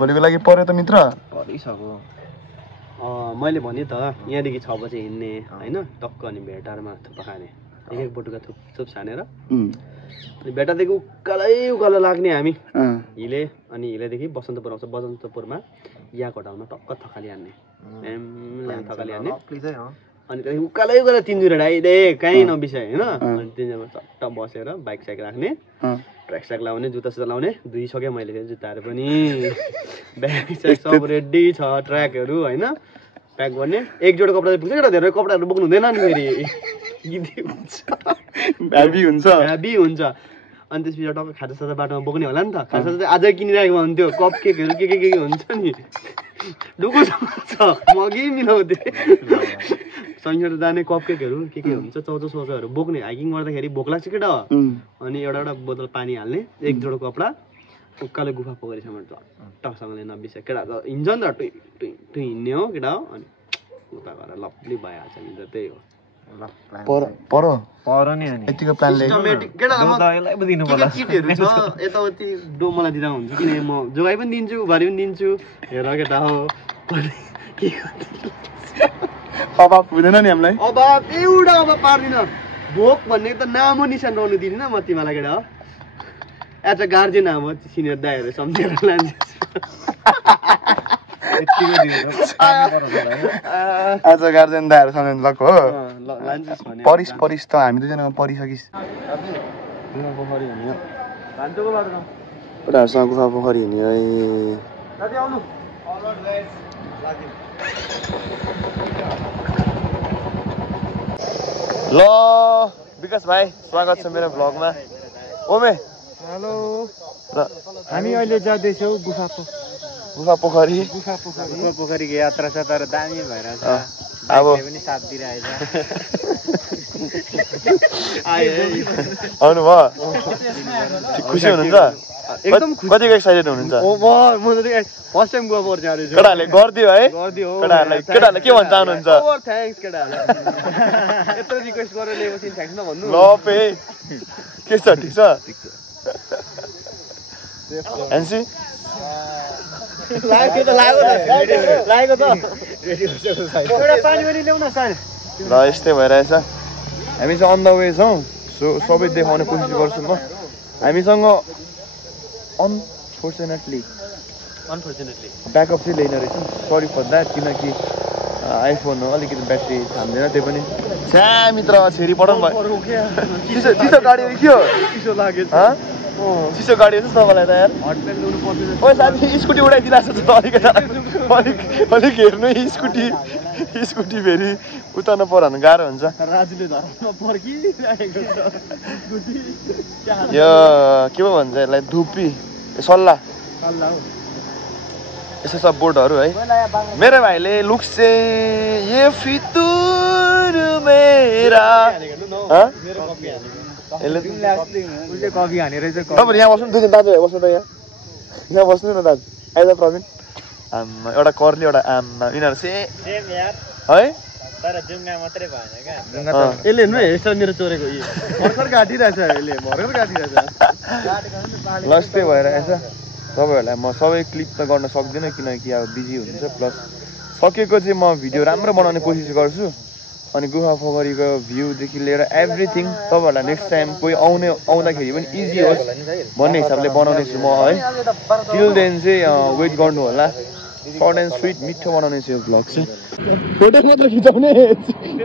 भोलिको लागि पर्यो त मित्र परिसक्यो मैले भने त यहाँदेखि 6 बजे हिँड्ने हैन टक्क अनि भेटारमा थुक्पा खाने एक बटुका थुप छानेर अनि भेटादेखि उकालो लाग्ने हामी हिले अनि हिलेदेखि बसन्तपुर आउँछ बसन्तपुरमा यहाँ होटलमा टक्क थकाली हान्ने थकाली हान्ने अनि त्यहाँदेखि उकालो 3 जुरे डाइरेक्ट कहीँ नबिसाइ हैन अनि 3 जुरेमा चट्ट बसेर बाइक साइक राख्ने ट्र्याक स्याक लाउने जुत्ता सुत्ता लाउने धुइसक्यो मैले फेरि जुत्ताहरू पनि ब्याग स्याक सब रेडी छ ट्र्याकहरू हैन प्याक गर्ने एक जोडा कपडा पुग्छ एउटा धेरै कपडाहरू बोक्नु हुँदैन नि फेरि गिदी हुन्छ हेभी हुन्छ अनि त्यसपछि टक्क खाजासाजा बाटोमा बोक्ने होला नि त खाजासाजा चाहिँ आजै किनिराखेको हुन्थ्यो कप केकहरू के हुन्छ नि डुकुसम्म छ मगी मिलाउँथे सङ्घबाट जाने कप केकहरू के हुन्छ चौचोहरू बोक्ने हाइकिङ गर्दाखेरि भोक लाग्छ केटा अनि एउटा बोतल पानी हाल्ने एक जोडो कपडा उकालो गुफा पोखरीसम्म टक्सँगले नबिर्से केटा हिँड्छ नि त टुइ हिँड्ने हो केटा हो अनि उता गएर लप्ली भइहाल्छ नि त त्यही हो पर नि अनि यतिको प्लान किटहरू छ यताउति मलाई दिँदा हुन्छ किनकि म जोगाइ पनि दिन्छु भरि पनि दिन्छु हेर केटा हो अभाव हुँदैन नि हामीलाई एउटा अभाव पार्दिन भोक भन्ने त नामो निशान रहनु दिँदिन म तिमीलाई केटा हो एज अ गार्जेन अब सिनियर दाइहरू सम्झेर लान्छ आज गार्जेन दाइहरू सम्झेर लक हो परिस त हामी दुईजनामा परिसकिस् केटाहरूसँग गुफा पोखरी हुने है ल विकास भाइ स्वागत छ मेरो भ्लगमा ओमे हेलो र हामी अहिले जाँदैछौँ गुफा पोखरीको यात्रा छ तर दामी भइरहेछ अब पनि साथ दिइरहेछ आउनु भयो खुसी हुनुहुन्छ एकदम कतिको एक्साइटेड हुनुहुन्छ फर्स्ट टाइम गोवा पर्छ अरे केटाहरूले गरिदियो है केटाहरूले के भन्न चाहनुहुन्छ थ्याङ्क्स केटाहरूलाई यत्रो रिक्वेस्ट गरेर ल्याएपछि थ्याङ्क्स नभन्नु ल पे के छ ठिक छ एन्सी लागेको त एउटा पानी पनि ल्याउन सानो ल यस्तै भइरहेछ हामी चाहिँ अन द वे छौँ सो सबै देखाउने कोसिस गर्छु म हामीसँग अनफोर्चुनेटली ब्याकअप चाहिँ ल्याइन रहेछौँ सरी फर द्याट किनकि आइफोन हो अलिकति ब्याट्री थाम्दैन त्यो पनि मित्र छेरी पठाउनु भयो चिसो गाडी के हो चिसो गाडी हुन्छ तपाईँलाई त यार ओ साथी स्कुटी उडाइदिरहेको छ अलिक हेर्नु स्कुटी फेरि उतार्नु पर्यो भने गाह्रो हुन्छ यो के पो भन्छ यसलाई धुप्पी सल्लाह यस्तो सब बोर्डहरू है मेरो भाइले लुक्स चाहिँ ये फितुर मेरा तपाईँ यहाँ बस्नु दुईजना दाजु बस्नु त यहाँ बस्नु न दाजु आइज प्रवीण आम्मा एउटा कर्ली एउटा आम्मा यिनीहरू है यसले हेर्नु हेर्छ मेरो चोरेको भर्खर काटिरहेछ यसले भर्खर काटिरहेछ ल यस्तै भइरहेछ तपाईँहरूलाई म सबै क्लिप त गर्न सक्दिनँ किनकि अब बिजी हुन्छ प्लस सकेको चाहिँ म भिडियो राम्रो बनाउने कोसिस गर्छु अनि गुफा पोखरीको भ्यूदेखि लिएर एभ्रिथिङ तपाईँहरूलाई नेक्स्ट टाइम कोही आउँदाखेरि पनि इजी होस् भन्ने हिसाबले बनाउने छु म है टिल देन चाहिँ वेट गर्नु होला सर्ट एन्ड स्विट मिठो बनाउने छु यो भ्लग चाहिँ फोटो मात्र खिचाउने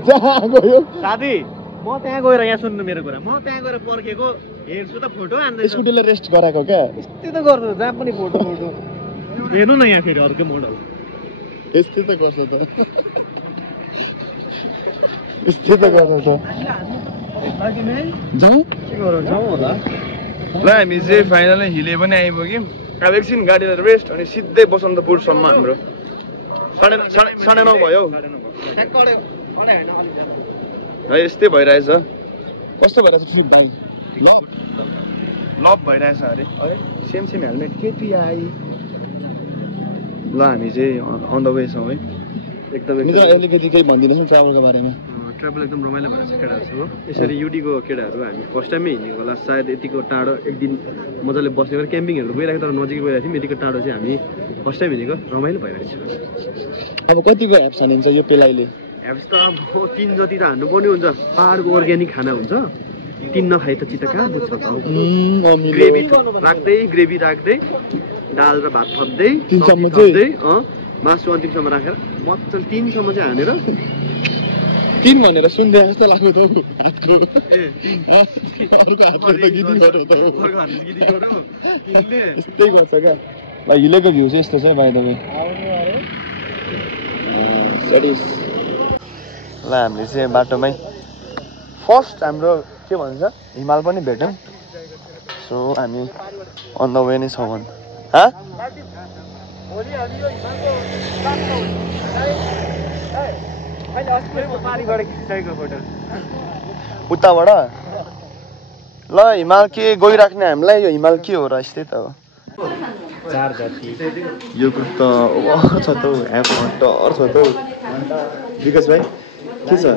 जहाँ गयो साथी म त्यहाँ गएर यहाँ सुन्नु मेरो कुरा म त्यहाँ गएर पर्खेको हेर्छु त फोटो हान्दै स्कुटीले रेस्ट गराएको क्या यस्तै त गर्छु जहाँ पनि फोटो हेर्नु न यहाँ फेरि अर्कै मोडल यस्तै त गर्छ त यस्तै त गर्छ ल हामी चाहिँ फाइनली हिले पनि आइपुग्यौँ अब एकछिन गाडी रेस्ट अनि सिधै बसन्तपुरसम्म हाम्रो 9:30 भयो है यस्तै भइरहेछ कस्तो भइरहेछ बाइक लप भइरहेछ अरे सेम हेलमेट के पिआई ल हामी चाहिँ अन द वे छौँ है एकदमै अलिकति केही भनिदिनुहोस् न ट्राभलको बारेमा ट्राभल एकदम रमाइलो भएर छ केटाहरूसँग यसरी युडीको केटाहरू हामी फर्स्ट टाइममै हिँडेको होला सायद यतिको टाढो एक दिन मजाले बस्ने गरेर क्याम्पिङहरू गइरहेको तर नजिकै गइरहेको थियौँ यतिको टाढो चाहिँ हामी फर्स्ट टाइम हिँडेको रमाइलो भइरहेको छ अब कतिको एप्स हानिन्छ यो पेलाइले एप्स त अब 3 जति त हान्नु पर्ने हुन्छ पाहाडको अर्ग्यानिक खाना हुन्छ 3 नखाइ त चित्त कहाँ बुझ्छ त ग्रेभी राख्दै दाल र भात थप्दै मासु अन्तिमसम्म राखेर मजाले 3 सम्म चाहिँ हानेर 3 भनेर सुन्दै जस्तो लाग्यो त यस्तै गर्छ क्या हिलेको भ्यू चाहिँ यस्तो छ बाइ द वे ल हामीले चाहिँ बाटोमै फर्स्ट हाम्रो के भन्छ हिमाल पनि भेट्यौँ सो हामी अन द वे नै छौँ उताबाट ल हिमाल के गइराख्ने हामीलाई यो हिमाल के हो र यस्तै त हो यो ग्रुप त छ त एप हन्टर छ त विकास भाइ के छ ल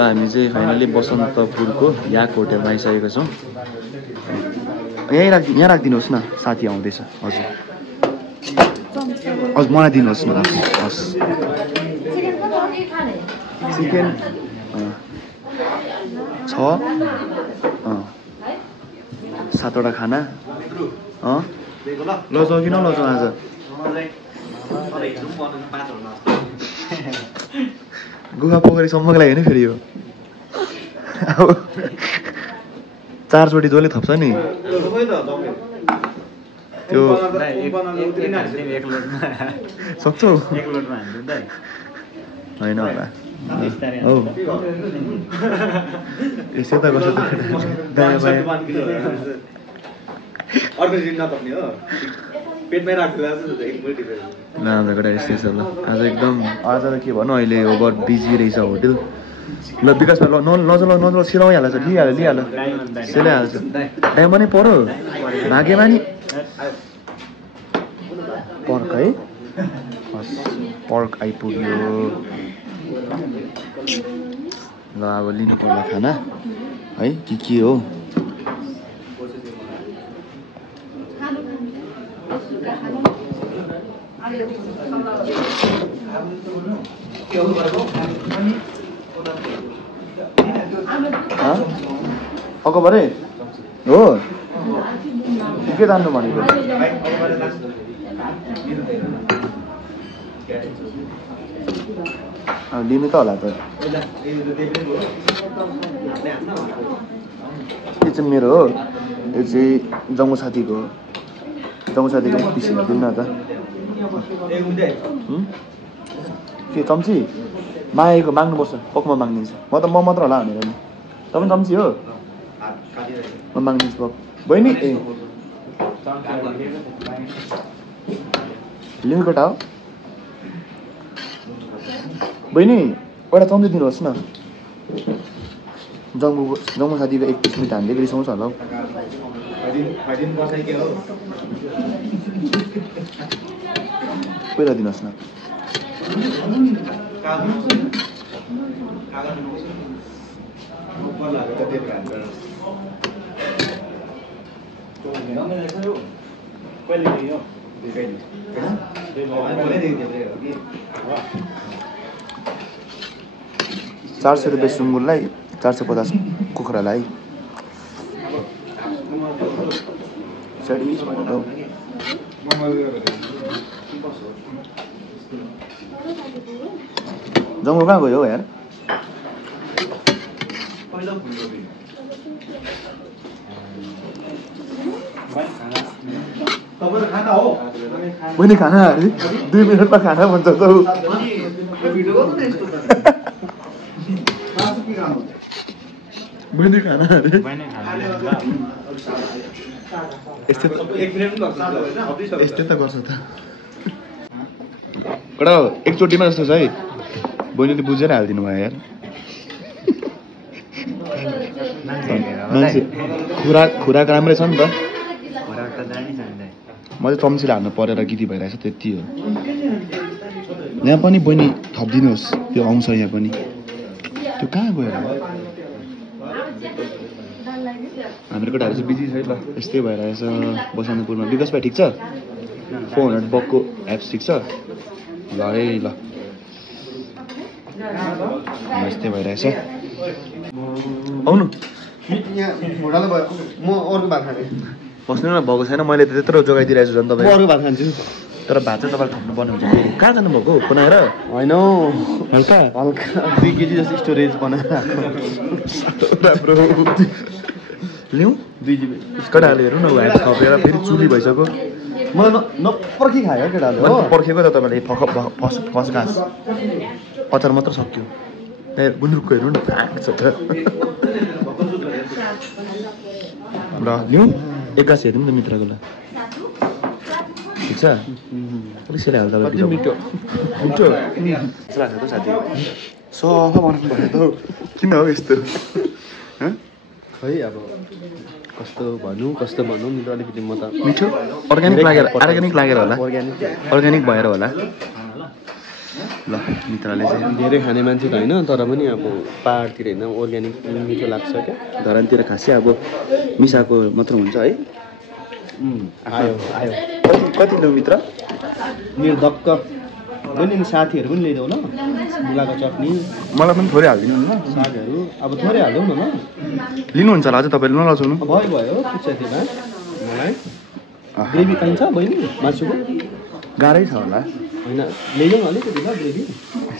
हामी चाहिँ फाइनली बसन्तपुरको याक होटेलमा आइसकेको छौँ यहाँ राखिदिनुहोस् न साथी आउँदैछ हजुर हजुर मलाई दिनुहोस् न हस् चिकन 7वटा खाना लजाउ कि नलजाउ आज गुफा पोखरीसम्मको लागि होइन फेरि यो अब 4 चोटि जसले थप्छ नि त्यो सक्छौ होइन होला हो यसै त गर्छ यस्तै छ ल आज एकदम आज त के भनौँ अहिले ओभर बिजी रहेछ होटेल ल विकासमा नजल सिलाइहाल्छ लिइहाल्छ सिलाइहाल्छ टाइम पनि पऱ्यो भागेमा नि पर्क है पर्क आइपुग्यो ल अब लिनु पर्ला खाना है के हो अकबरे हो के जान्नु भनेको लिनु त होला त यो चाहिँ मेरो हो यो चाहिँ जङ्गु साथीको पिसिनु दिनु न त के चम्ची मागेको माग्नुपर्छ पक्कमा माग्दिन्छ म मात्र होला भनेर नि तपाईँ चम्ची हो म माग्दिन्छु पक बहिनी ए लिमिटबाट हो बहिनी एउटा चम्ची दिनुहोस् न जङ्गु साथीको 1 पिस मिट हामीले रिसाउँछ होला हौ पहिला दिनुहोस् न ₹400 सुँगुरलाई 450 कुखुरालाई जङ्गु कहाँ गयो यार बहिनी खाना 2 मिनटमा खाना भन्छ त बहिनी खाना यस्तै त गर्छ त एउटा एकचोटिमा जस्तो छ है बहिनीले बुझेर हालिदिनु भयो यार मान्छे खुराक राम्रै छ नि त म चाहिँ चम्चीले हाल्नु परेर गिटी भइरहेछ त्यति हो यहाँ पनि बहिनी थपिदिनुहोस् त्यो आउँछ यहाँ पनि त्यो कहाँ गयो हाम्रो केटाहरू चाहिँ बिजी छ है ल यस्तै भइरहेछ बसन्तपुरमा विकास भाइ ठिक छ 400 बकको एप्स ठिक छ ल है ल यस्तै भइरहेछ आउनु म अर्को भात खाने बस्नु न भएको छैन मैले त्यत्रो जोगाइदिइरहेको छु झन् म तपाईँ अर्को भात खान्छु तर भात चाहिँ तपाईँले थप्नु पर्ने हुन्छ फेरि कहाँ जानुभएको बनाएर होइन हल्का हल्का 2 केजी जस्तो स्टोरेज बनाएर राम्रो लिउँ 2 GB केटाहरूले हेर्नु न भाइ थपेर फेरि चुली भइसक्यो म नपर्खी खायो केटाले हो पर्खेको त तपाईँले फस घाँस अचार मात्र सक्यो गुन्द्रुकको हेर्नु न फ्याक्छ त ल लिउँ एक्कास हेरौँ न मित्रको ल ठिक छ अलिक सेले हाल्दा मिठो मिठो लाग्छ त साथी सफा बनाउनु भयो त किन हो यस्तो खै अब कस्तो भनौँ मिठो अलिकति म त मिठो अर्ग्यानिक लागेर होला अर्ग्यानिक भएर होला ल मित्रले चाहिँ धेरै खाने मान्छे त होइन तर पनि अब पाहाडतिर होइन अर्ग्यानिक मिठो लाग्छ क्या धरानतिर खासै अब मिसाएको मात्र हुन्छ है आयो कति ल्याउँ मित्र मेरो धक्क बहिनी साथीहरू पनि ल्याइदेऊ ल मुलाको चटनी मलाई पनि थोरै हालिदिनु न सागहरू अब थोरै हाल्यौँ न ल लिनुहुन्छ होला अझ तपाईँले नलजाउनु भयो ठिक छ त्यसमा मलाई ग्रेभी पाइन्छ बहिनी मासुको गाह्रै छ होला होइन ल्याइदेऊ न अलिकति ल ग्रेभी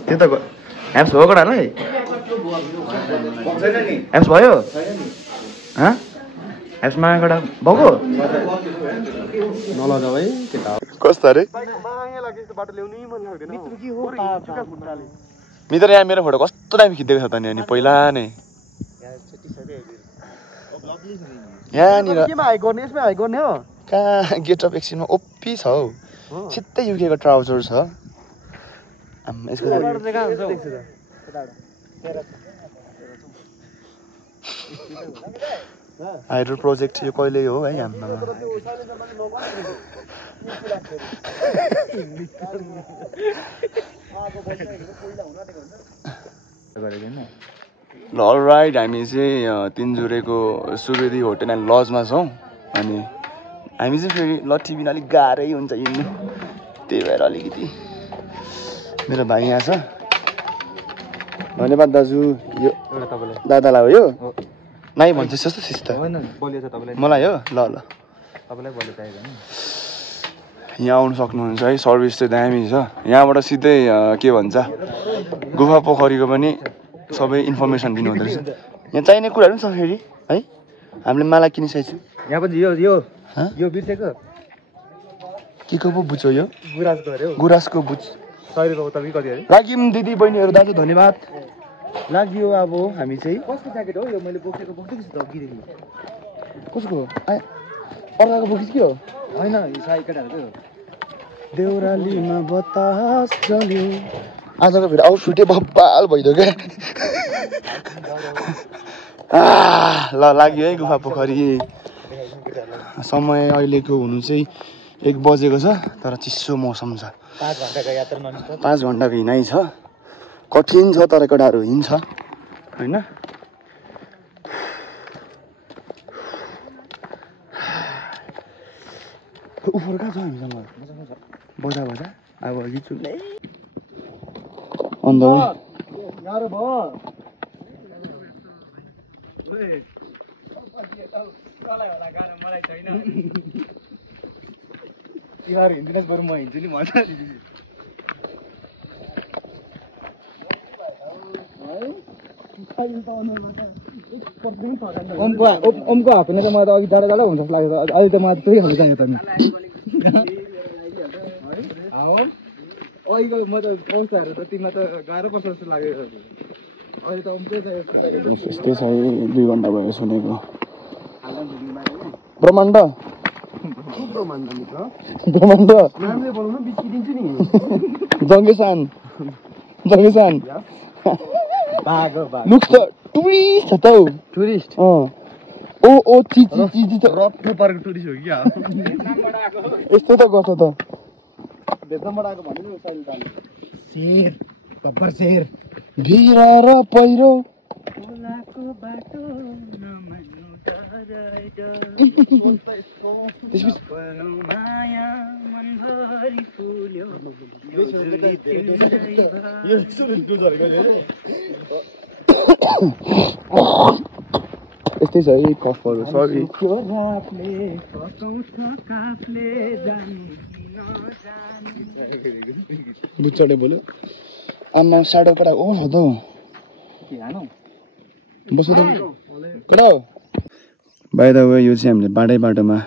त्यो त एप्स भयो केटालाई एप्स भयो एप्स माया केटा भएको नलजाऊ है केटा कस्तो अरे माया लाग्यो यस्तो बाटो ल्याउनै मन लाग्दैन मित्र यहाँ मेरो फोटो कस्तो दामी खिच्दैको छ त नि अनि पहिला नै यहाँनिर केमा हाइक गर्ने यसमा हाइक गर्ने हो कहाँ गेट अफ एक्सचेन्जमा ओपी छ हौ सिधै युकेको ट्राउजर छ यसको हाइड्रो प्रोजेक्ट यो कहिले हो है हाम्रो ल अलराइट हामी चाहिँ तिनजुरेको सुवेदी होटेल एन्ड लजमा छौँ अनि हामी चाहिँ फेरि लट्ठी बिना अलिक गाह्रै हुन्छ हिँड्नु त्यही भएर अलिकति मेरो भाइ यहाँ छ धन्यवाद दाजु यो दादालाई हो यो नाइ भन्छ जस्तो थिएछ त मलाई हो ल ल यहाँ आउनु सक्नुहुन्छ है सर्भिस चाहिँ दामी छ यहाँबाट सिधै के भन्छ गुफा पोखरीको पनि सबै इन्फर्मेसन दिनुहुँदो रहेछ यहाँ चाहिने कुराहरू पनि छ फेरि है हामीले माला किनिसकेको छु यहाँ पनि यो बिर्सेको के को पो बुझ्यो यो गुराँसको अरे गुराँसको बुझ 100 रुपियाँ तपाईँ कति अरे लाग्यौँ दिदी बहिनीहरू दाजु धन्यवाद लाग्यो अब हामी चाहिँ कसको ज्याकेट हो यो मैले बोकेको बोक्दैछु त अघिदेखि कसको अर्काको बोकिस के हो होइन यो साई केटाहरूको देउरालीमा बतास चल्यो आजको फेरि आउटफिटै बब्बाल भइदियो क्या ल लाग्यो है गुफा पोखरी समय अहिलेको हुनु चाहिँ 1 बजेको छ तर चिसो मौसम छ 5 घन्टाको हिँडाइ छ कठिन छ तर केटाहरू हिँड्छ होइन उफर कहाँ छ हामीसँग बजा अब गीत अन्त गाह्रो भयो तिमीहरू हिँड्दिनुहोस् बरु म हिँड्छु नि मजा ओमको हातले त मलाई त अघि जाडो जाडो हुन्छ जस्तो लाग्यो अहिले त मलाई त्यही खानु चाहियो त नि अहिलेको म त अवस्थाहरू त तिमीलाई त गाह्रो पर्छ जस्तो लाग्यो अहिले त ओमकै यस्तै छ 2 घन्टा भयो सुनेको ब्रह्माण्ड नामले बोलाउनु बिच्किदिन्छु नि जङ्गेसान लुक्स त टुरिस्ट त टुरिस्ट ओ चिची त रत्न पारेको टुरिस्ट हो क्या यस्तो त गर्छ त भेटनामबाट आएको भन्नु नि शेर गब्बर शेर भिरा र पहिरो खोलाको बाटो नमान्नु माया मनभरि फुल्यो यस्तै छ है कफहरू सरी चढे बोल्यो आमा साडो कडा ओ छ त बस त कडा हो बाइ द वे यो चाहिँ हामीले बाटोमा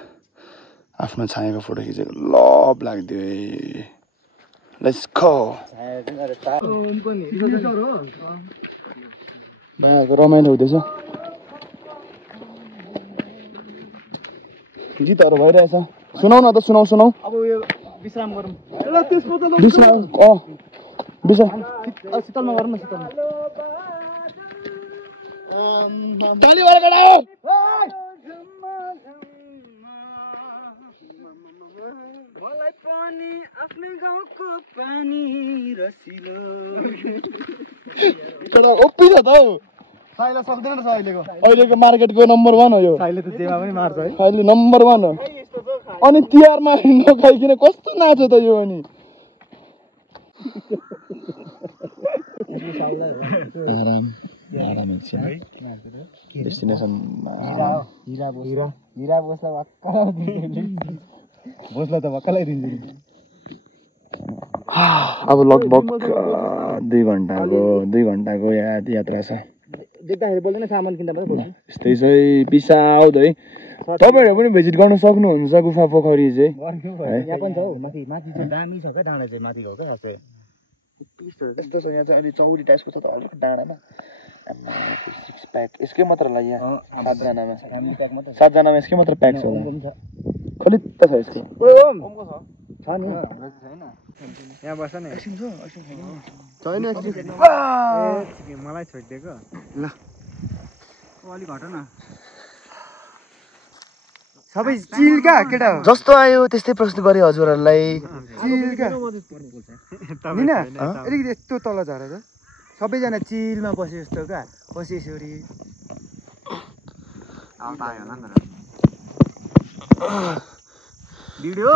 आफ्नो छायाको फोटो खिचेको लभ लाग्दियो है लेट्स गो भाइहरूको रमाइलो हुँदैछ गीतहरू भइरहेछ सुनाउ न त सुनाउ अब यो विश्राम गरौँ शीतलमा गरौँ न शीतलमा मलाई पनि आफ्नै गाउँको पानी रसिलो ओप्पिन्छ त हौ साइला सक्दैन रहेछ अहिलेको मार्केटको नम्बर 1 हो यो साइले त जेमा पनि मार्छ है अहिले नम्बर 1 हो अनि तिहारमा नखाइकिन कस्तो नाच्यो त यो अनि डेस्टिनेसन हिरा बोसलाई भक्कलाई दिन्छु अब लगभग 2 घन्टाको यात्रा छ देख्दाखेरि बोल्दैन सामान किन्दा मात्रै बोल्छ यस्तै छ पिस आउट है तपाईहरु पनि भिजिट गर्न सक्नुहुन्छ गुफा पोखरी चाहिँ यहाँ पनि छ हौ माथि चाहिँ दामी छ क्या डाँडा चाहिँ माथिको क्या खासै यस्तो छ यहाँ चाहिँ अहिले चौरी टाइपको छ त हल्का डाँडामा 6 प्याक यसकै मात्र होला यहाँ 7 जनामा यसकै मात्र प्याक छ खलित्त छ यसको छ नि यहाँ बस्छ नि छैन मलाई छोडिदिएको ल अलिक घट न सबै चिल क्या केटा जस्तो आयो त्यस्तै प्रश्न गरे हजुरहरूलाई चिल क्या निना अलिकति यस्तो तल झरेर सबैजना चिलमा बसे जस्तो क्या बसे यसरी भिडियो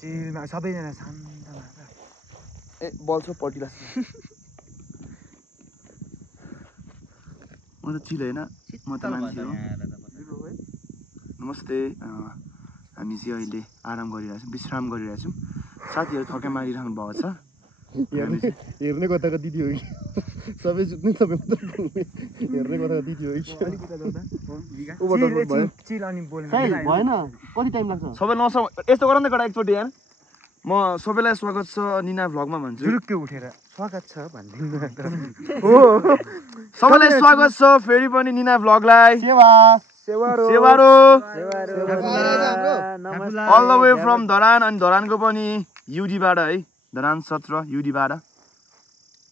चिलमा सबैजना शान्तमा ए बल्छ पल्टिला म त चिल होइन म त मान्छे हो नमस्ते हामी चाहिँ अहिले आराम गरिरहेछौँ विश्राम गरिरहेछौँ साथीहरू थके मारिरहनु भएको छ हेर्ने कताको दिदी हो कि सबै जुत्ने सबै हेर्ने कताको दिदी हो कि चिल अनि बोल्नु भएन कति टाइम लाग्छ सबै यस्तो गर न कडा एकचोटि यहाँ म सबैलाई स्वागत छ निना भ्लगमा भन्छु जुरुक्कै उठेर स्वागत छ भनिदिनु सबैलाई स्वागत छ फेरि पनि निना भ्लगलाई all the way from Dharan अनि धरानको पनि युडीबाट है धरान 17 युडीबाट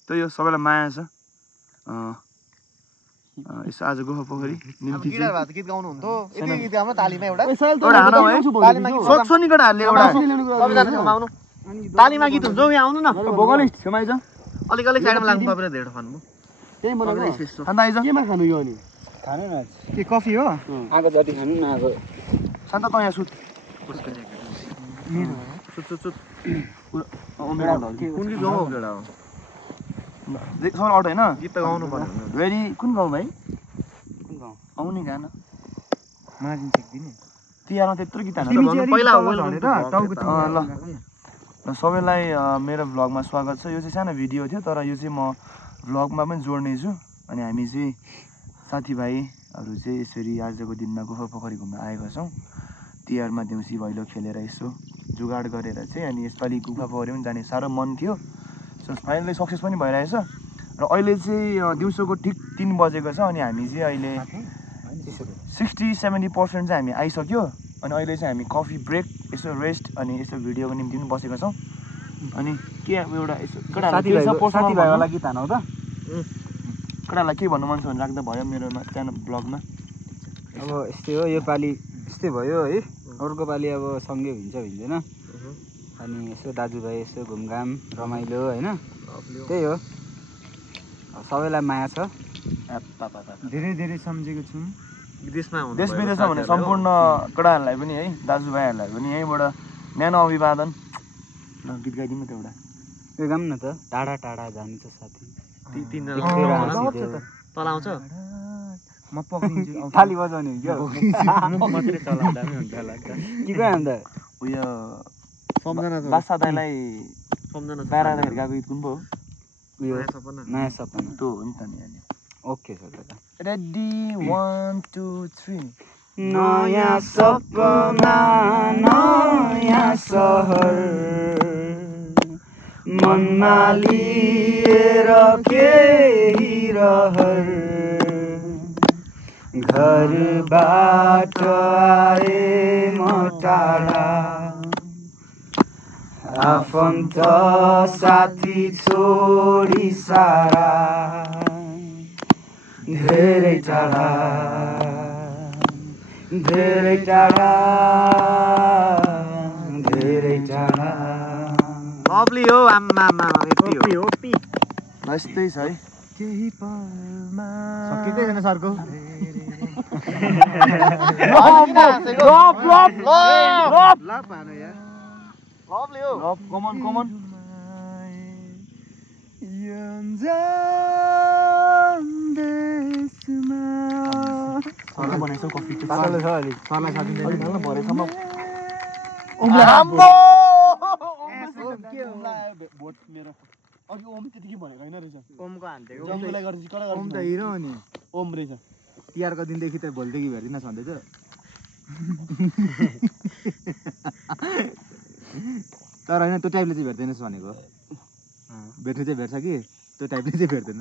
त्यही हो सबैलाई माया छ यसो आज गुफा पोखरी निम्ति गीत गाउनु हुन्थ्यो यति गीत गाउन तालीमा एउटा सक्छ नि केटाहरूले एउटा तालीमा गीत हुन्छ यहाँ आउनु न भोकलिस्ट छेउमा आइज अलिक साइडमा लाग्नु तपाईले धेरै खानु त्यही बनाएको शान्त आइज केमा खानु यो अनि खानु न के कफी हो आगो जति खानु न आगो शान्त त यहाँ सुत सुत कुन गीत गाउँ केटा हो सबैलाई आउट होइन गीत त गाउनु पर्यो रेडी कुन गाउँ भाइ कुन गाउँ आउने गाना मार्जिन सेक्दिने तिहारमा त्यत्रो गीत हाल्नु पहिला ल र सबैलाई मेरो भ्लगमा स्वागत छ यो चाहिँ सानो भिडियो थियो तर यो चाहिँ म भ्लगमा पनि जोड्ने छु अनि हामी चाहिँ साथीभाइहरू चाहिँ यसरी आजको दिनमा गुफा पोखरी घुम्न आएका छौँ तिहारमा देउसी भैलो खेलेर यसो जुगाड गरेर चाहिँ अनि यसपालि गुफा पोखरी पनि जाने साह्रो मन थियो सो फाइनली सक्सेस पनि भइरहेछ र अहिले चाहिँ दिउँसोको ठिक 3 बजेको छ अनि हामी चाहिँ अहिले 60-70% चाहिँ हामी आइसक्यो अनि अहिले चाहिँ हामी कफी ब्रेक यसो रेस्ट अनि यसो भिडियोको निम्ति पनि बसेको छौँ अनि के अब एउटा यसो साथीभाइहरूलाई गीत हानौ त केटाहरूलाई के भन्नु मन छ भने राख्दा भयो मेरो च्यानल ब्लगमा अब यस्तै हो यो पालि यस्तै भयो है अर्को पालि अब सँगै हुन्छ भिन्दैन अनि यसो दाजुभाइ यसो घुमघाम रमाइलो होइन त्यही हो सबैलाई माया छ धेरै धेरै सम्झेको छु विदेशमा देश विदेशमा भने सम्पूर्ण केटाहरूलाई पनि है दाजुभाइहरूलाई पनि यहीँबाट न्यानो अभिवादन गीत गाइदिउँ न त एउटा त्यो गाउँ न त टाढा टाढा जानु छ साथी तल आउँछ म पक्रिन्छु थाली बजाउने मात्रै चलाउँदा पनि हुन्छ होला के गयो अन्त उयो सम्झना बादशाह दाइलाई सम्झना प्यारादाखेरि गएको गीत कुन पो हो उयो नयाँ सपना त्यो हो नि त नि अहिले ओके सर रेडी 1 2 3 नयाँ सपना नयाँ सहर मनमा लिएर केही रहर घरबाट आए म टाढा आफन्त साथी छोडी सारा धेरै टाढा धेरै टाढा धेरै टाढा लभली हो आम्मा ओपी यस्तै छ है केही पलमा सकिँदै छैन सरको लभ कमन कमन सरले बनाइसौ कफी सरलाई छ अलिक सरलाई ढल्न भरेसम्म भोट मेरो अघि ओम त्यतिकै भनेको होइन रहेछ ओमको हान्थेको जङ्गलाई गरेपछि कडा ओम त हिरो हो नि ओम रहेछ तिहारको दिनदेखि त भोलिदेखि भेट्दिन सधैँ त तर होइन त्यो टाइपले चाहिँ भेट्दैनस् भनेको भेट्नु चाहिँ भेट्छ कि त्यो टाइपले चाहिँ भेट्दैन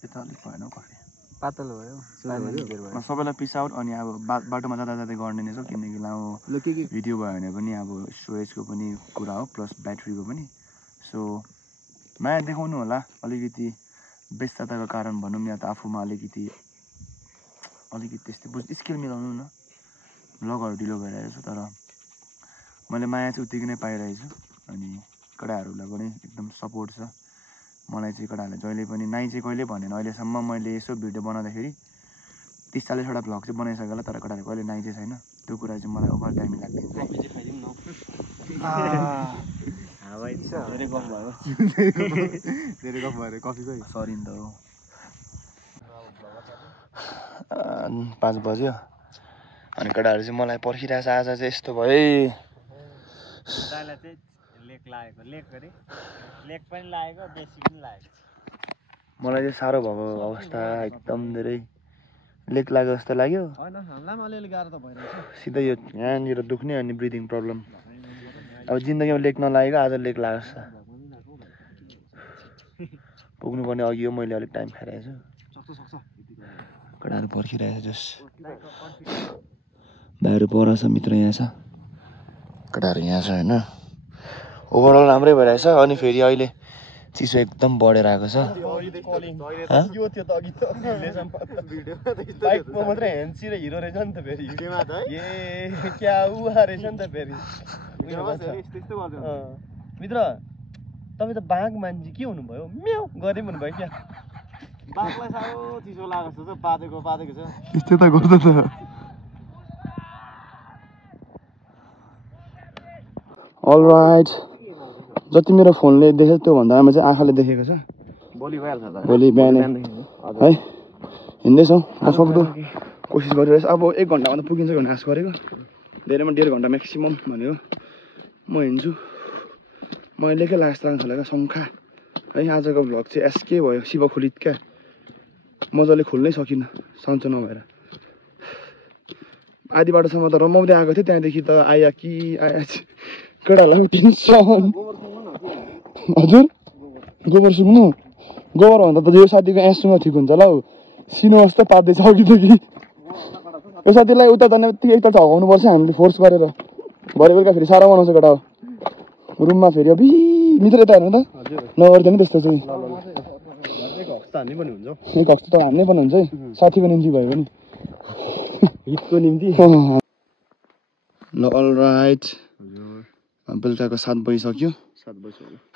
त्यो त अलिक भएन हौ कफी पातलो भयो सबैलाई पिस आउट अनि अब बाटोमा जाँदा जाँदै गर्ने नै छ किनकि अब भिडियो भयो भने पनि अब स्टोरेजको पनि कुरा हो प्लस ब्याट्रीको पनि सो माया देखाउनु होला अलिकति व्यस्तताको कारण भनौँ या त आफूमा अलिकति त्यस्तै स्किल मिलाउनु न भ्लगहरू ढिलो भइरहेको छ तर मैले माया चाहिँ उत्तिकै नै पाइरहेछु अनि केटाहरूलाई पनि एकदम सपोर्ट छ मलाई चाहिँ केटाहरूले जहिले पनि नाइ चाहिँ कहिले भनेन अहिलेसम्म मैले यसो भिडियो बनाउँदाखेरि 30-40वटा भ्लग चाहिँ बनाइसकेँ होला तर केटाहरूले कहिले नाइ चाहिँ छैन त्यो कुरा चाहिँ मलाई ओभर टाइम लाग्दैन धेरै गफ भयो कफीको सरी नि त हो 5 बज्यो अनि केटाहरू चाहिँ मलाई पर्खिरहेछ आज चाहिँ यस्तो भयो है मलाई चाहिँ साह्रो भएको अवस्था एकदम धेरै लेक लाग्यो जस्तो लाग्यो सिधै यो यहाँनिर दुख्ने अनि ब्रिदिङ प्रब्लम अब जिन्दगीमा लेक नलागेको आज लेक लाग्छ पुग्नुपर्ने अघि हो मैले अलिक टाइम खाइरहेको छु केटाहरू पर्खिरहेको छ जस भाइहरू पर छ मित्र यहाँ छ केटाहरू यहाँ छ होइन ओभरअल राम्रै भइरहेछ अनि फेरि अहिले चिसो एकदम बढेर आएको छ मित्र तपाईँ त बाघ मान्छे के हुनुभयो म्याउ गरे भन्नुभयो क्या बाघलाई साह्रो चिसो लागेको छ पादेको छ त्यस्तै त गर्छ त अलराइट जति मेरो फोनले देखेको त्योभन्दा राम्रो चाहिँ आँखाले देखेको छ भोलि भइहाल्छ भोलि बिहानै है हिँड्दैछौँ सक्दो कोसिस गरिरहेछ अब 1 घन्टामा त पुगिन्छ भन्ने आश गरेको धेरैमा 1.5 घन्टा म्याक्सिमम भनेको म हिँड्छु मैले के लास्ट लान्छ होला क्या शङ्खा है आजको भ्लग चाहिँ एसके भयो शिवखोलित क्या मजाले खोल्नै सकिनँ सन्चो नभएर आधी बाटोसम्म त रमाउँदै आएको थिएँ त्यहाँदेखि त आया कि आया केटाहरूलाई पनि टेन्सन हजुर गोबर सुन्नु गोबर भन्दा त यो साथीको एँसुमा ठिक हुन्छ होला हौ सिनो जस्तो पार्दैछ अघिदेखि यो साथीलाई उता जाने बित्तिकै एकताल त हगाउनु पर्छ हामीले फोर्स गरेर भरे बेलुका फेरि साह्रो बनाउँछ केटा हो रुममा फेरि अब मित्र यता हेर्नु त नगर्दैन त्यस्तो चाहिँ एक हप्ता त हान्नै पनि हुन्छ है साथीको निम्ति भयो भने हितको निम्ति ल अलराइट बेलुकाको 7 बजिसक्यो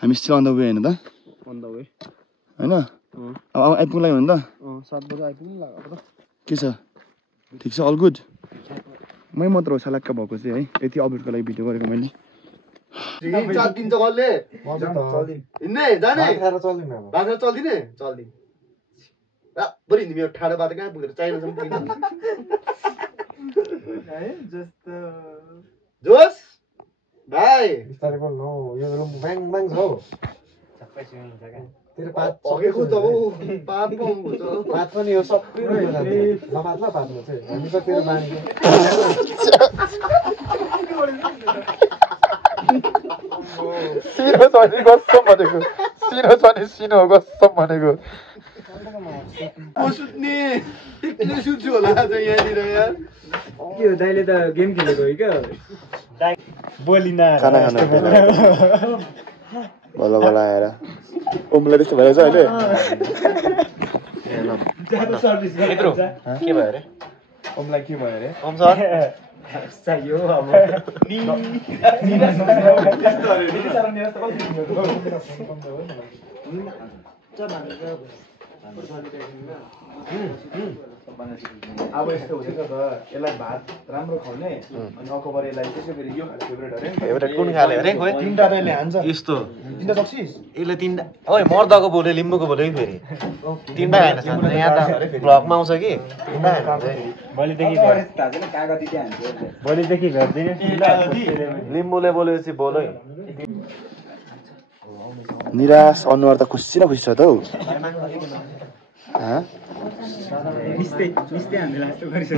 हामी स्टिल अन द वे होइन त अन द वे होइन अब आइपुग्ला भने त 7 बजे आइपुग्नु लाग्यो अब त के छ ठिक छ अल गुड मै मात्र हो सलाक्क भएको चाहिँ है यति अपडेटको लागि भिडियो गरेको मैले चल्दिन्छ कसले हिँड्ने जाने बाख्रा चल्दिने चल्दिन बरु हिँड्ने मेरो ठाडो बाटो कहाँ पुगेर चाइनासम्म पुगिन जोस भाइ बिस्तारै बोल्नु यो रुम ब्याङ ब्याङ छ हौ तेरो पात सकेको त हौ पात पो हुन्छ पात पनि यो सबै नपात्ला पात्नु चाहिँ हामी त तेरो बानी सिनो छ नि गस्सम भनेको सिनो छ नि सिनो गस्सम भनेको सुत्ने एक्लै सुत्छु होला आज यहाँनिर यार के हो दाइले त गेम खेलेको हो क्या बोलिन खाना खाना बल्ल बल्ल आएर ओमलाई त्यस्तो भइरहेछ अहिले के भयो अरे ओमलाई के भयो अरे ओम सर चाहियो अब अब यस्तो हुँदैछ त यसलाई भात राम्रो खुवाउने अनि अकबर यसलाई त्यसै गरी यो फेभरेट अरे फेभरेट कुन खाले अरे खोइ तीनटा यसले हान्छ यस्तो तीनटा सक्सिस यसले तीनटा ओइ मर्दाको बोले लिम्बूको बोले फेरि तीनटा हैन यहाँ त ब्लगमा आउँछ कि तीनटा भोलिदेखि भेट्दैन लिम्बूले बोलेपछि बोलै निराश अनुहार त खुसी न खुसी छ त हौ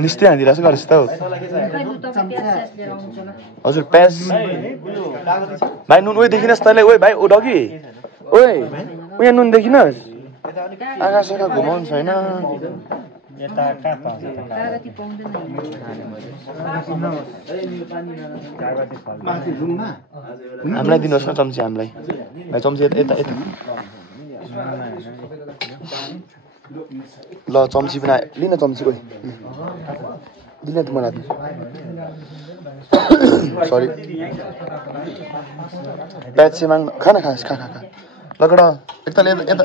निस्ते हान्दिरहेको छ गरेछ त हौ हजुर प्याज भाइ नुन ओइ देखिनस् तैँले ओइ भाइ ओ डगी ओइ उहाँ नुन देखिनस् आँखा साखा घुमाउनु छैन हामीलाई दिनुहोस् न चम्ची हामीलाई भाइ चम्ची यता यता यता ल चम्ची पनि लिन चम्ची कोही दिन त मलाई सरी प्याज चाहिँ माग्नु खाना खास खा खा खा लगड एकताल यता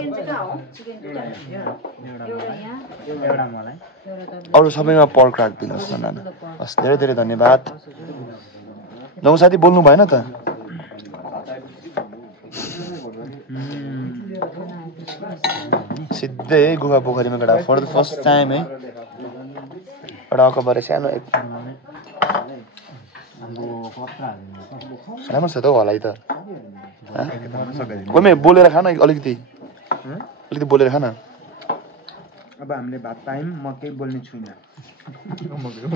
अरू सबैमा पर्क राखिदिनुहोस् न नाना हस् धेरै धेरै धन्यवाद नौ साथी बोल्नु भएन त सिधै गुफा पोखरीमा गएर फर द फर्स्ट टाइम है एउटा अकबर सानो राम्रो छ त हौ हलाइ त कोही बोलेर खान अलिकति बोलेर खान अब हामीले भात पायौँ म केही बोल्ने छुइनँ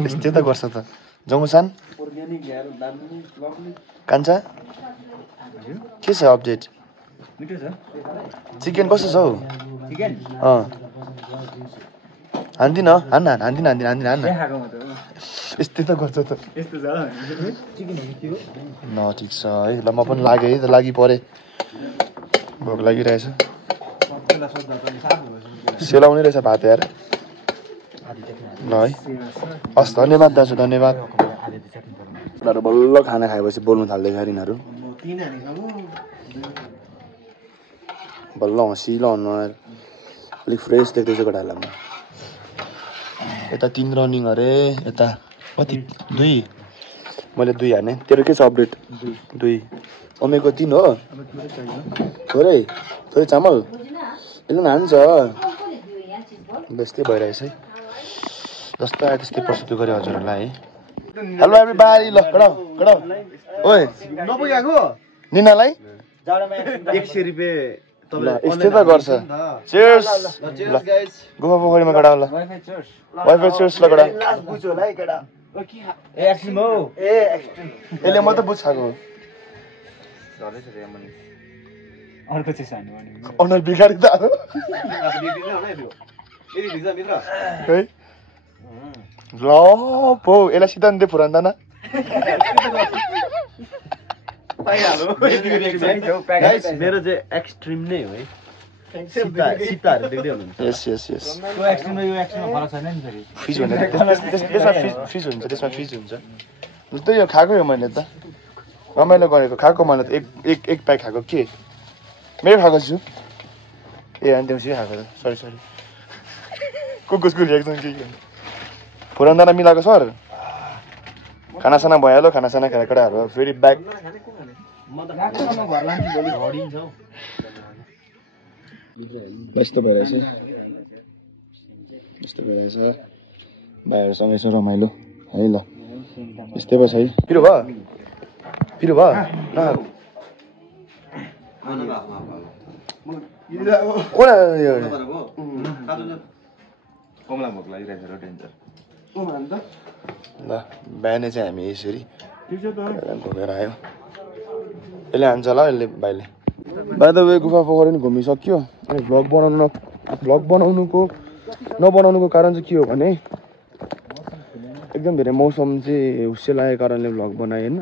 यस्तै त गर्छ त जङ्गुसान कान्छा के छ अपडेट मिठो छ चिकन कस्तो छ हौ चिकन हान्दिन हान्न हान्दिन हान्दिन हान्दिन हान्न यस्तै त गर्छ त यस्तो छ चिकनहरू के हो ल ठिक छ है ल म पनि लागेँ है त लागि परेँ भोक लागिरहेछ सेलाउने रहेछ भात यार ल है हस् धन्यवाद दाजु धन्यवाद उनीहरू बल्ल खाना खाएपछि बोल्नु थाल्दैछ अरे यिनीहरू बल्ल हँसिलो अनुहार अलिक फ्रेस देख्दैछ केटाहरूलाई यता 3 रनिङ अरे यता कति 2 मैले 2 हाने तेरो के छ अपडेट 2 अमेको 3 हो थोरै थोरै चामल यसले हान्छ त्यस्तै भइरहेछ है जस्तो आयो त्यस्तै प्रस्तुत गरे हजुरहरूलाई है हेलो एभ्रीबडी ल कडाउ कडाउ ओए नपुगेको निनालाई 100 रुपैयाँ ल यस्तै त गर्छ चीयर्स ल गुफा पोखरीमा गडाउ ल वाइफाई चीयर्स ल गडाउ बुझ्यो होला है केटा ए एक्सट्रिम हो ए एक्सट्रिम यसले म त बुझ्छाको अर्को चाहिँ सानो भने अनुहार बिगारी त है ल पो यसलाई सिधा दे फुरान्दैन मेरो चाहिँ एक्सट्रिम नै हो है सीताहरू देख्दै हुनुहुन्छ यस यस यस त्यो एक्सट्रिम र यो एक्सट्रिममा फरक छैन नि फेरि फिज हुन्छ त्यसमा फिज हुन्छ त्यसमा फिज हुन्छ त्यही हो खाएको हो मैले त रमाइलो गरेको खाएको मैले त एक प्याक खाएको के मेरो खाएको छु ए अनि देउसी खाएको सरी सरी कसको रिएक्सन के फुरन्दाना मिलाएको सर खानासाना भइहाल्यो खानासाना खाएर केटाहरू फेरि ब्याक यस्तो भइरहेछ भाइहरूसँग यसो रमाइलो है ल यस्तै पो छ है पिरो भयो कमला भोक लागिरहेछ र डेन्जर ल बिहानै चाहिँ हामी यसरी घुमेर आयो यसले हान्छ होला यसले भाइले बाइ द वे गुफा पोखरी पनि घुमिसक्यो अनि भ्लग नबनाउनुको कारण चाहिँ के हो भने एकदम धेरै मौसम चाहिँ हुस्से लागेको कारणले भ्लग बनाएँ होइन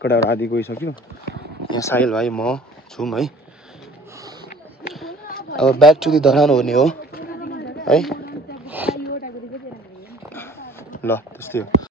केटाहरू आदि गइसक्यो यहाँ साहिल भाइ म छौँ है अब ब्याक टु दि धरान हुने हो है ल त्यस्तै हो